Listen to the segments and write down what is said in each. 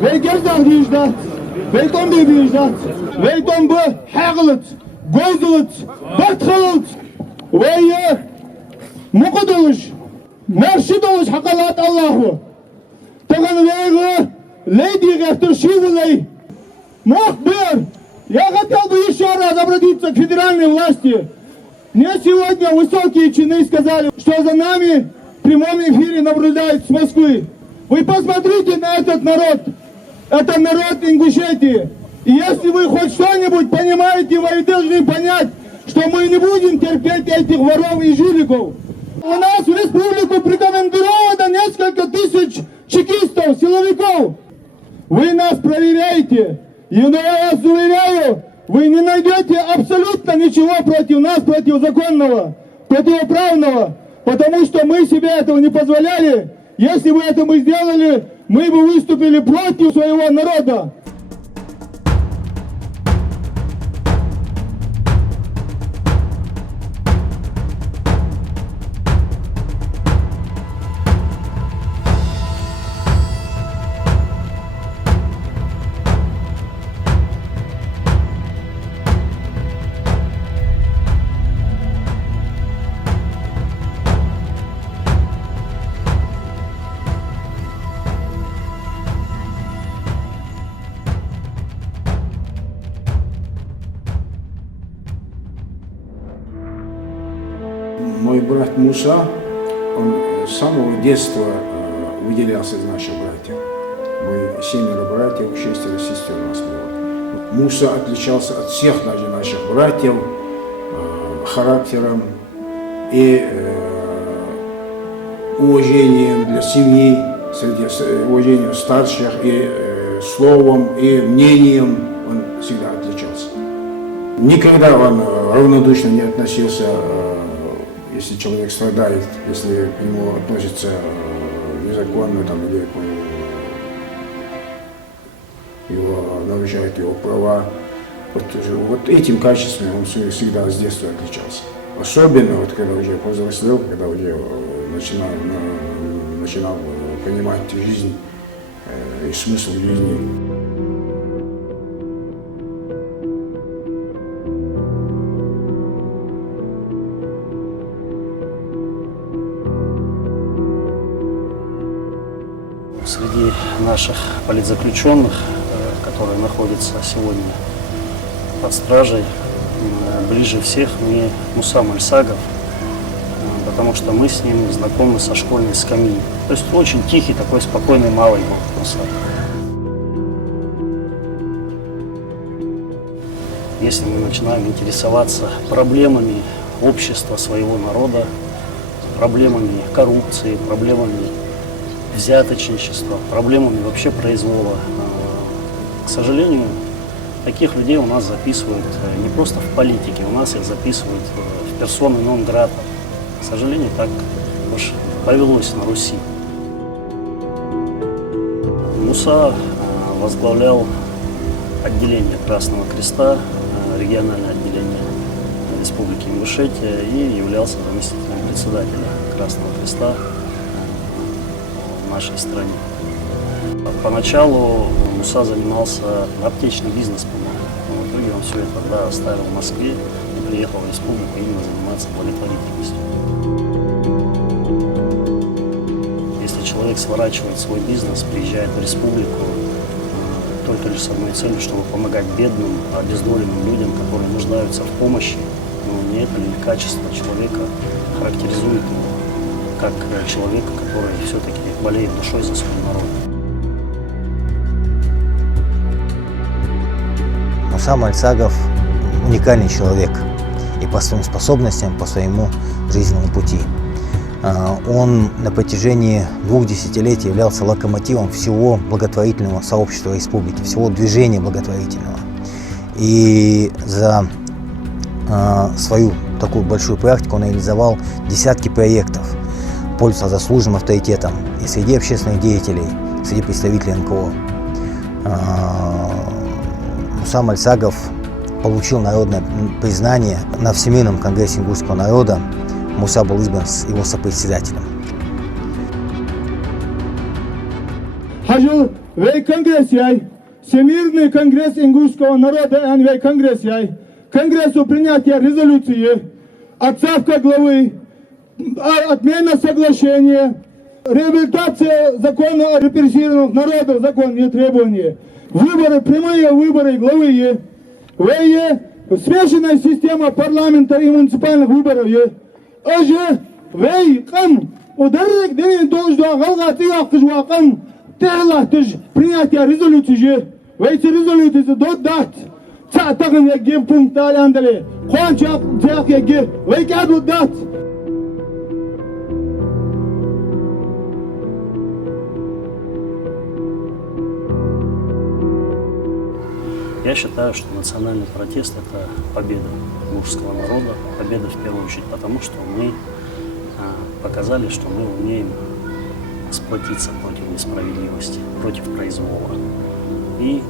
Вейгердан виждат, вейтон бе виждат, вейтон бе хагылыт, гозылыт, батхылыт, вейе мукудылыш, маршидылыш хакалат Аллаху. Таган вейге лейди гастер шивулей. Мохбер, я хотел бы еще раз обратиться к федеральной власти. Мне сегодня высокие чины сказали, что за нами в прямом эфире наблюдают с Москвы. Вы посмотрите на этот народ. Это народ Ингушетии. И если вы хоть что-нибудь понимаете, вы должны понять, что мы не будем терпеть этих воров и жуликов. У нас в республику прикомандировано несколько тысяч чекистов, силовиков. Вы нас проверяете. И я вас уверяю, вы не найдете абсолютно ничего против нас, противозаконного, противоправного, потому что мы себе этого не позволяли. Если бы это мы сделали, мы бы выступили против своего народа. Мой брат Муса, он с самого детства выделялся из наших братьев. Мы 7 братьев, 6 сестер у нас было. Муса отличался от всех даже наших братьев характером и уважением для семьи, уважением старших, и словом, и мнением он всегда отличался. Никогда он равнодушно не относился, если человек страдает, если к нему относятся незаконно там, или его нарушают его права. Вот этим качеством он всегда с детства отличался. Особенно, вот, когда уже повзрослел, когда уже начинал понимать жизнь и смысл жизни. Среди наших политзаключенных, которые находятся сегодня под стражей, ближе всех мне Муса Мальсагов, потому что мы с ним знакомы со школьной скамьи. То есть очень тихий, такой спокойный малый был Муса. Если мы начинаем интересоваться проблемами общества своего народа, проблемами коррупции, проблемами взяточничества, проблемами вообще произвола. К сожалению, таких людей у нас записывают не просто в политике, у нас их записывают в персоны нон-грата. К сожалению, так уж повелось на Руси. Муса возглавлял отделение Красного Креста, региональное отделение Республики Ингушетия, и являлся заместителем председателя Красного Креста в нашей стране. Поначалу Муса занимался аптечным бизнесом, но в итоге он все это оставил в Москве и приехал в республику именно заниматься благотворительностью. Если человек сворачивает свой бизнес, приезжает в республику только лишь с одной целью, чтобы помогать бедным, обездоленным людям, которые нуждаются в помощи, но не это ли качество человека характеризует его как человека, который все-таки болеет душой за свой народ. Муса Мальсагов уникальный человек и по своим способностям, по своему жизненному пути. Он на протяжении 2 десятилетий являлся локомотивом всего благотворительного сообщества республики, всего движения благотворительного. И за свою такую большую практику он реализовал десятки проектов, пользуется заслуженным авторитетом и среди общественных деятелей, среди представителей НКО. Муса Мальсагов получил народное признание на Всемирном конгрессе ингушского народа. Муса был избран его сопредседателем. Хажил вей конгресс яй, Всемирный конгресс ингушского народа, вей конгресс яй, конгрессу принятия резолюции, отставка главы, отмена соглашения, реабилитация закона о репрессированных народах, закон и требования, выборы, прямые выборы главы, смешанная система парламента и муниципальных выборов, ударник денег должен принятие резолюции, эти резолюции до дат, цатаган яги пункт аландали, хончак цах яги, вейкаду дат. Я считаю, что национальный протест – это победа ингушского народа, победа в первую очередь потому, что мы показали, что мы умеем сплотиться против несправедливости, против произвола. И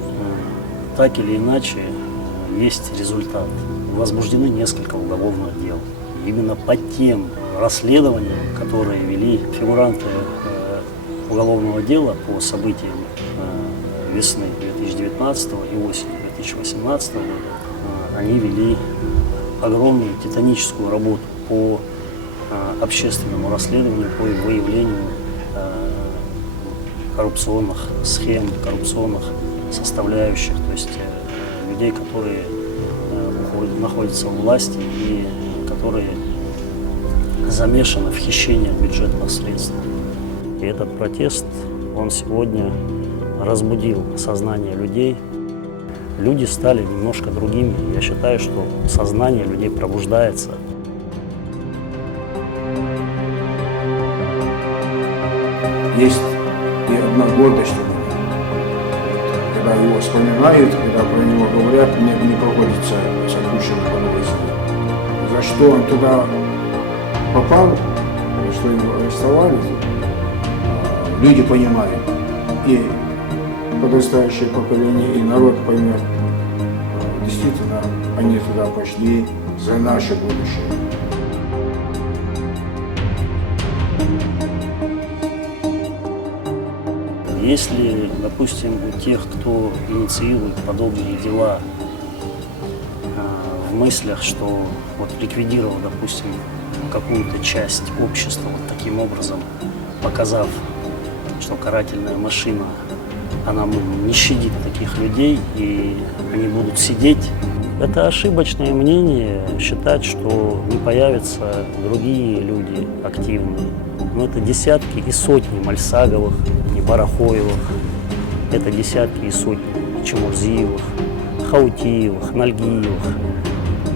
так или иначе есть результат. Возбуждены несколько уголовных дел. Именно по тем расследованиям, которые вели фигуранты уголовного дела по событиям весны 2019 и осени 2018 года, они вели огромную титаническую работу по общественному расследованию, по выявлению коррупционных схем, коррупционных составляющих, то есть людей, которые находятся у власти и которые замешаны в хищении бюджетных средств. И этот протест, он сегодня разбудил сознание людей. Люди стали немножко другими. Я считаю, что сознание людей пробуждается. Есть и одна гордость у меня. Когда его вспоминают, когда про него говорят, мне не приходится сокрушенно подумать. За что он туда попал, что его арестовали, люди понимают. И подрастающее поколение, и народ поймет, действительно, они туда пошли за наше будущее. Если, допустим, у тех, кто инициирует подобные дела, в мыслях, что вот ликвидировав, допустим, какую-то часть общества вот таким образом, показав, что карательная машина, она не щадит таких людей, и они будут сидеть. Это ошибочное мнение считать, что не появятся другие люди активные. Но это десятки и сотни Мальсаговых, и Барахоевых, это десятки и сотни Чемурзиевых, Хаутиевых, Нальгиевых,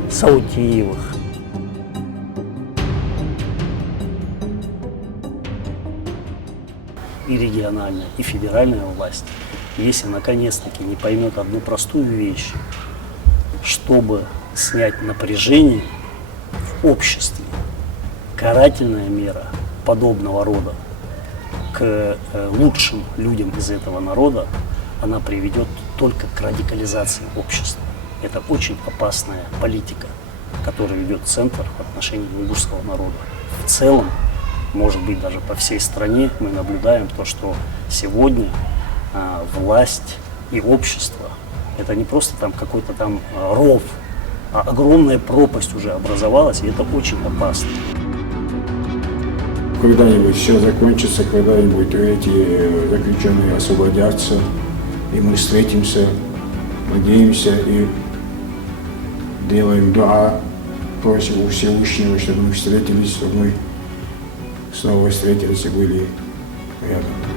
Саутиевых. И региональная, и федеральная власть, если наконец-таки не поймет одну простую вещь, чтобы снять напряжение в обществе, карательная мера подобного рода к лучшим людям из этого народа, она приведет только к радикализации общества. Это очень опасная политика, которую ведет Центр в отношении ингушского народа. В целом, может быть, даже по всей стране мы наблюдаем то, что сегодня власть и общество – это не просто там какой-то там ров, а огромная пропасть уже образовалась, и это очень опасно. Когда-нибудь все закончится, когда-нибудь эти заключенные освободятся, и мы встретимся, надеемся и делаем дуа, просим у Всевышнего, чтобы мы встретились, чтобы мы снова встретились и были рядом.